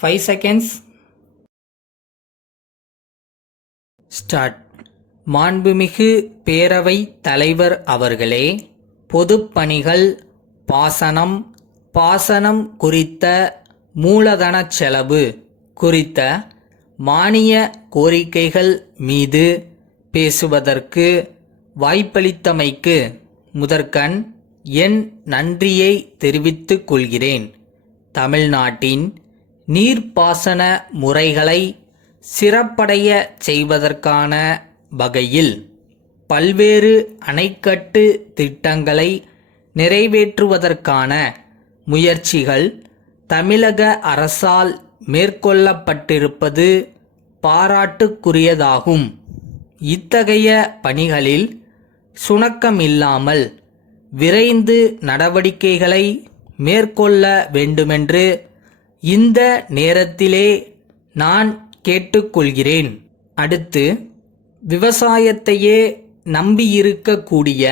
5 seconds. Start. மாண்புமிகு பேரவை தலைவர் அவர்களே, பொதுப்பணிகள், பாசனம் குறித்த மூலதன செலவு குறித்த மானிய கோரிக்கைகள் மீது பேசுவதற்கு வாய்ப்பளித்தமைக்கு முதற்கண் என் நன்றியை தெரிவித்துக் கொள்கிறேன். தமிழ்நாட்டின் நீர்ப்பாசன முறைகளை சிறப்படைய செய்வதற்கான வகையில் பல்வேறு அணைக்கட்டு திட்டங்களை நிறைவேற்றுவதற்கான முயற்சிகள் தமிழக அரசால் மேற்கொள்ளப்பட்டிருப்பது பாராட்டுக்குரியதாகும். இத்தகைய பணிகளில் சுணக்கமில்லாமல் விரைந்து நடவடிக்கைகளை மேற்கொள்ள வேண்டுமென்று இந்த நேரத்திலே நான் கேட்டுக்கொள்கிறேன். அடுத்து, விவசாயத்தையே நம்பியிருக்கக்கூடிய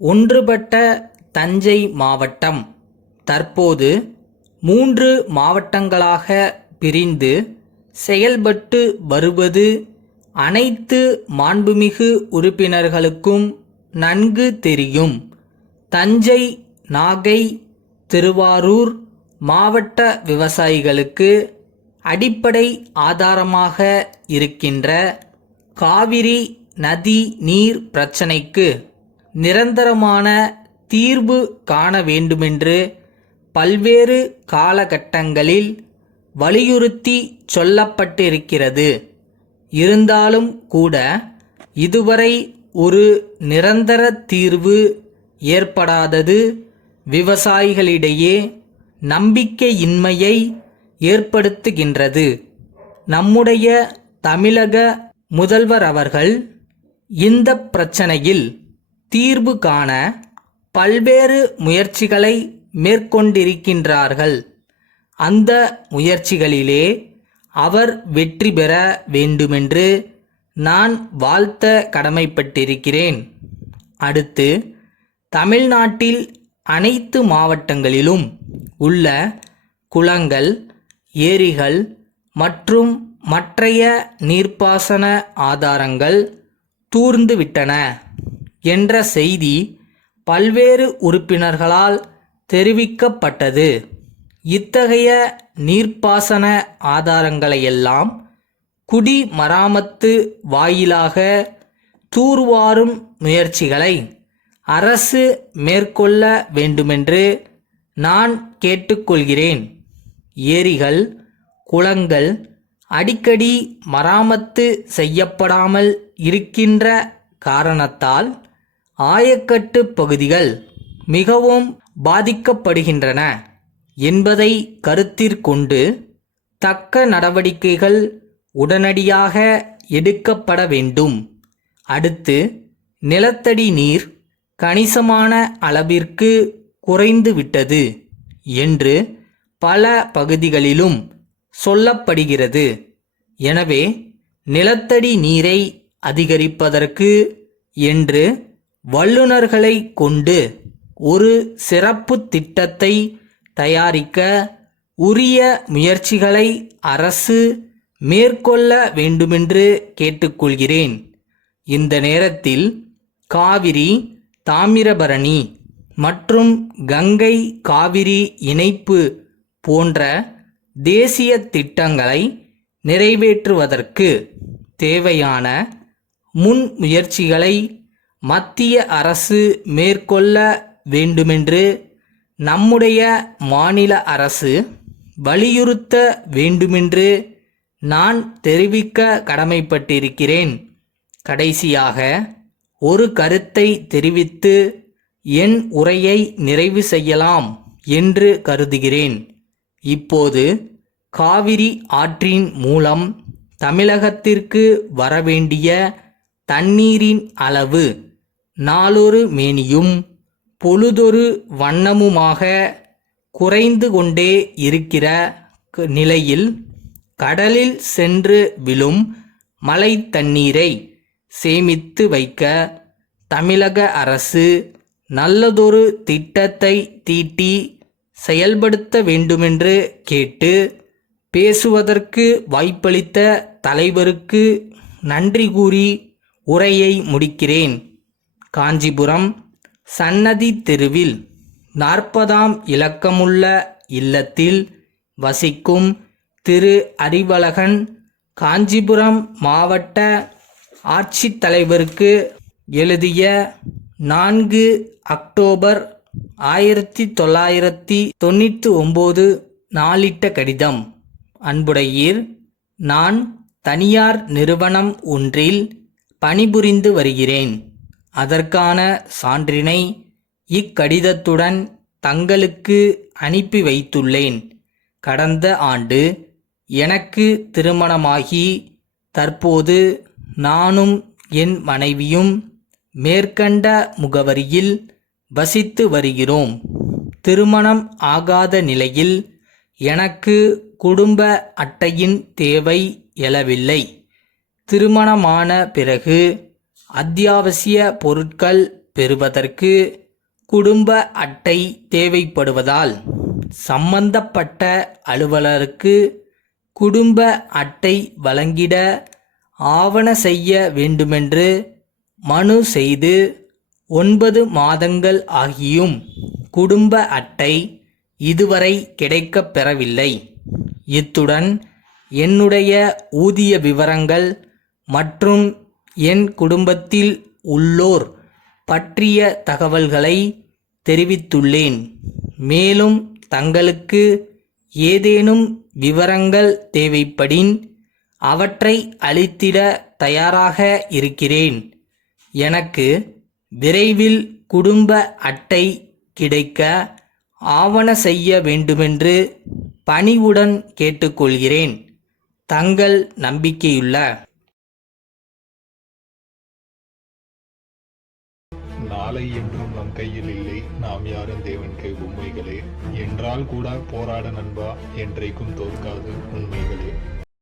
ஒன்றுபட்ட தஞ்சை மாவட்டம் தற்போது 3 மாவட்டங்களாக பிரிந்து செயல்பட்டு வருவது அனைத்து மாண்புமிகு உறுப்பினர்களுக்கும் நன்கு தெரியும். தஞ்சை, நாகை, திருவாரூர் மாவட்ட விவசாயிகளுக்கு அடிப்படை ஆதாரமாக இருக்கின்ற காவிரி நதி நீர் பிரச்சனைக்கு நிரந்தரமான தீர்வு காண வேண்டுமென்று பல்வேறு காலகட்டங்களில் வலியுறுத்தி சொல்லப்பட்டிருக்கிறது. இருந்தாலும் கூட இதுவரை ஒரு நிரந்தர தீர்வு ஏற்படாதது விவசாயிகளிடையே நம்பிக்கையின்மையை ஏற்படுத்துகின்றது. நம்முடைய தமிழக முதல்வர் அவர்கள் இந்த பிரச்சனையில் தீர்வு காண பல்வேறு முயற்சிகளை மேற்கொண்டிருக்கின்றார்கள். அந்த முயற்சிகளிலே அவர் வெற்றி பெற வேண்டுமென்று நான் வாழ்த்த கடமைப்பட்டிருக்கிறேன். அடுத்து, தமிழ்நாட்டில் அனைத்து மாவட்டங்களிலும் உள்ள குளங்கள், ஏரிகள் மற்றும் மற்றைய நீர்ப்பாசன ஆதாரங்கள் தூர்ந்துவிட்டன என்ற செய்தி பல்வேறு உறுப்பினர்களால் தெரிவிக்கப்பட்டது. இத்தகைய நீர்ப்பாசன ஆதாரங்களையெல்லாம் குடிமராமத்து வாயிலாக தூர்வாரும் முயற்சிகளை அரசு மேற்கொள்ள வேண்டுமென்று நான் கேட்டுக்கொள்கிறேன். ஏரிகள், குளங்கள் அடிக்கடி மராமத்து செய்யப்படாமல் இருக்கின்ற காரணத்தால் ஆயக்கட்டு பகுதிகள் மிகவும் பாதிக்கப்படுகின்றன என்பதை கருத்திற்கொண்டு தக்க நடவடிக்கைகள் உடனடியாக எடுக்கப்பட வேண்டும். அடுத்து, நிலத்தடி நீர் கணிசமான அளவிற்கு குறைந்துவிட்டது என்று பல பகுதிகளிலும் சொல்லப்படுகிறது. எனவே நிலத்தடி நீரை அதிகரிப்பதற்கு என்று வல்லுநர்களை கொண்டு ஒரு சிறப்பு திட்டத்தை தயாரிக்க உரிய முயற்சிகளை அரசு மேற்கொள்ள வேண்டுமென்று கேட்டுக்கொள்கிறேன். இந்த நேரத்தில் காவிரி, தாமிரபரணி மற்றும் கங்கை காவிரி இணைப்பு போன்ற தேசிய திட்டங்களை நிறைவேற்றுவதற்கு தேவையான முன் முயற்சிகளை மத்திய அரசு மேற்கொள்ள வேண்டுமென்று நம்முடைய மாநில அரசு வலியுறுத்த வேண்டுமென்று நான் தெரிவிக்க கடமைப்பட்டிருக்கிறேன். கடைசியாக ஒரு கருத்தை தெரிவித்து என் உரையை நிறைவு செய்யலாம் என்று கருதுகிறேன். இப்போது காவிரி ஆற்றின் மூலம் தமிழகத்திற்கு வரவேண்டிய தண்ணீரின் அளவு நாளொரு மேனியும் பொழுதொரு வண்ணமுமாக குறைந்து கொண்டே இருக்கிற நிலையில் கடலில் சென்று விழும் மழை தண்ணீரை சேமித்து வைக்க தமிழக அரசு நல்லதொரு திட்டத்தை தீட்டி செயல்படுத்த வேண்டுமென்று கேட்டு பேசுவதற்கு வாய்ப்பளித்த தலைவருக்கு நன்றி கூறி உரையை முடிக்கிறேன். காஞ்சிபுரம் சன்னதி தெருவில் 40ஆம் இலக்கமுள்ள இல்லத்தில் வசிக்கும் திரு அறிவழகன் காஞ்சிபுரம் மாவட்ட ஆட்சித்தலைவருக்கு எழுதிய 4 அக்டோபர் 1999 நாளிட்ட கடிதம். அன்புடையீர், நான் தனியார் நிறுவனம் ஒன்றில் பணிபுரிந்து வருகிறேன். அதற்கான சான்றினை இக்கடிதத்துடன் தங்களுக்கு அனுப்பி வைத்துள்ளேன். கடந்த ஆண்டு எனக்கு திருமணமாகி தற்போது நானும் என் மனைவியும் மேற்கண்ட முகவரியில் வசித்து வருகிறோம். திருமணம் ஆகாத நிலையில் எனக்கு குடும்ப அட்டையின் தேவை எழவில்லை. திருமணமான பிறகு அத்தியாவசிய பொருட்கள் பெறுவதற்கு குடும்ப அட்டை தேவைப்படுவதால் சம்பந்தப்பட்ட அலுவலருக்கு குடும்ப அட்டை வழங்கிட ஆவண செய்ய வேண்டுமென்று மனு செய்து 9 மாதங்கள் ஆகியும் குடும்ப அட்டை இதுவரை கிடைக்கப் பெறவில்லை. இத்துடன் என்னுடைய ஊதிய விவரங்கள் மற்றும் என் குடும்பத்தில் உள்ளோர் பற்றிய தகவல்களை தெரிவித்துள்ளேன். மேலும் தங்களுக்கு ஏதேனும் விவரங்கள் தேவைப்படின் அவற்றை அளித்திட தயாராக இருக்கிறேன். எனக்கு விரைவில் குடும்ப அட்டை கிடைக்க ஆவண செய்ய வேண்டுமென்று பணிவுடன் கேட்டுக்கொள்கிறேன். தங்கள் நம்பிக்கையுள்ள நாளை என்றும் நம் கையில் இல்லை, நாம் யாரும் தேவன் கை பொம்மைகளே. என்றால் கூட போராட நண்பா, என்றைக்கும் தோற்காது உண்மைகளே.